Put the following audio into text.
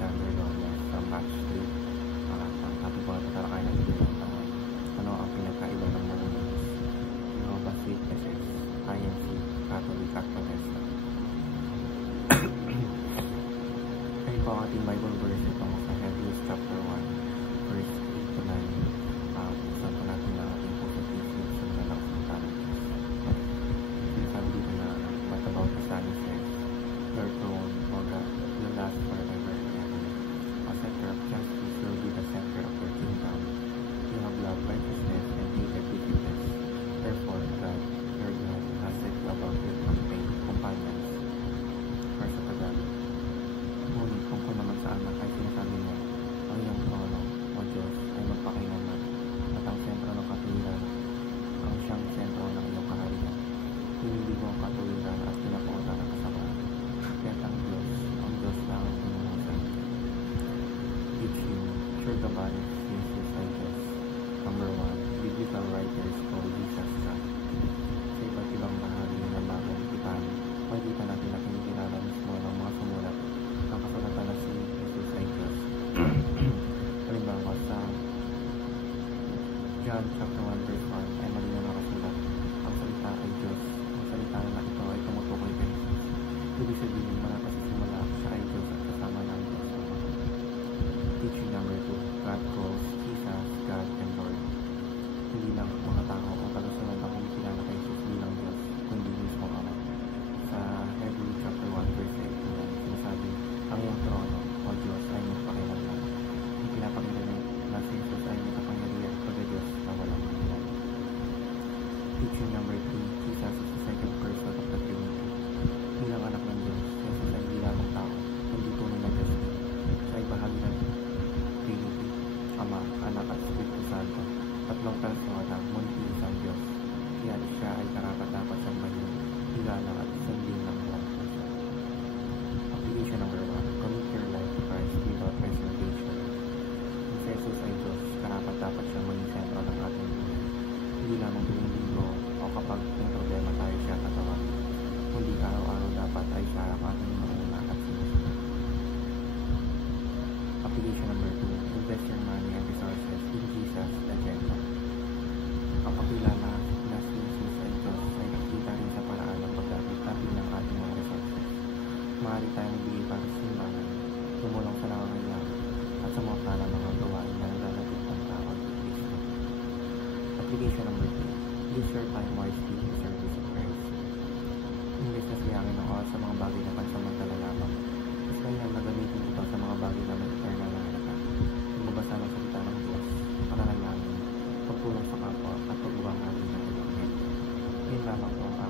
Alexander Gomez from batch 3. Ang ating po tatalakayin na video ano ang pinagkaiba ng Mormons, Jehovah's Witnesses, INC, Catholic at Protestant. Ay po ang ating Bible verse itong sa Hebrews chapter 1 verse 8 to 9. Buksan po natin na ating puso thesis sa dalawang mentality. Sinasabi dito na what about the Sadducees? Your throne, O God, will last forever and ever. A scepter of justice will be the center of your kingdom. You have loved righteousness and hated wickedness. Therefore, God, your God, has set you above your companions. Verse of the God. Ngunit kung naman sa anak ay sinasabi mo, ang iyong trono, O Diyos, ay magpakailanman, at ang sentro ng katuwiran, ang siyang sentro ng iyong kaharian. Hindi mo ang katuwiran at pinapunta ng kasamaan. Kaya't ang Diyos lang ang pinungusan. Teaching, sure the body, Jesus ay Diyos. Number 1, biblical writers call Jesus God. Sa iba't ibang bahagi ng bagong tipan, makikita natin na kinikilala mismo ng mga sumulat ang kasulatan na si Jesus ay Diyos. Halimbawa sa John chapter 1 verse 1 ay malinaw na kasulat, ang salita ay Diyos. Ang salita na ito ay tumutukoy kay Jesus. Ibig sabihin mula pa sa simula siya ay Diyos at kasama ng Diyos. Teaching number 2, God calls Jesus God and Lord. Hindi lang mga tao o tagasunod ang kumikilala kay Jesus bilang Diyos, kundi mismo Ama. Sa Hebrews chapter 1 verse 8 sinasabi, ang iyong trono o Diyos ay magpakailanman. Ang pinapakita na si Jesus ay makapangyarihan pagka-Diyos na walang hanggan. Teaching number 3, Jesus is the second person of the Trinity. Bilang anak ng Diyos, Jesus ay hindi lamang tao, kundi tunay na Diyos. Siya ay bahagi ng Trinity, Ama, Anak at Espiritu Santo, tatlong persona, ngunit isang Diyos. Kaya siya ay karapat-dapat sambahin, igalang at sundin ng buong puso. Application number 1, commit your life to Christ without reservation. Kung si Jesus ay Diyos, karapat-dapat siyang maging sentro ng ating buhay. Hindi lamang tuwing linggo o kapag may problema tayo siya tatawagin, kundi araw-araw dapat ay siya ang ating mauna at sinusunod. Application number 2, invest your money and resources in Jesus' agenda. Ang pagkilala na si Jesus ay Diyos ay nakikita rin sa paraan ng paggamit natin ng ating mga resources. Maaari tayong magbigay para sa simbahan, tumulong sa nangangailangan, at sumuha ng mga gawain na naglalapit ng tao at Kristo. Application number 3, use your time wisely in service of Christ. Imbes na sayangin ang oras sa mga bagay na pansamantala lamang, mas kailan na gamitin ito sa mga bagay na may eternal na halaga. Magbasa ng salita ng Diyos, pananalangin, pagtulong sa kapwa at pagbuwang natin ng ibang. Yun lamang po ang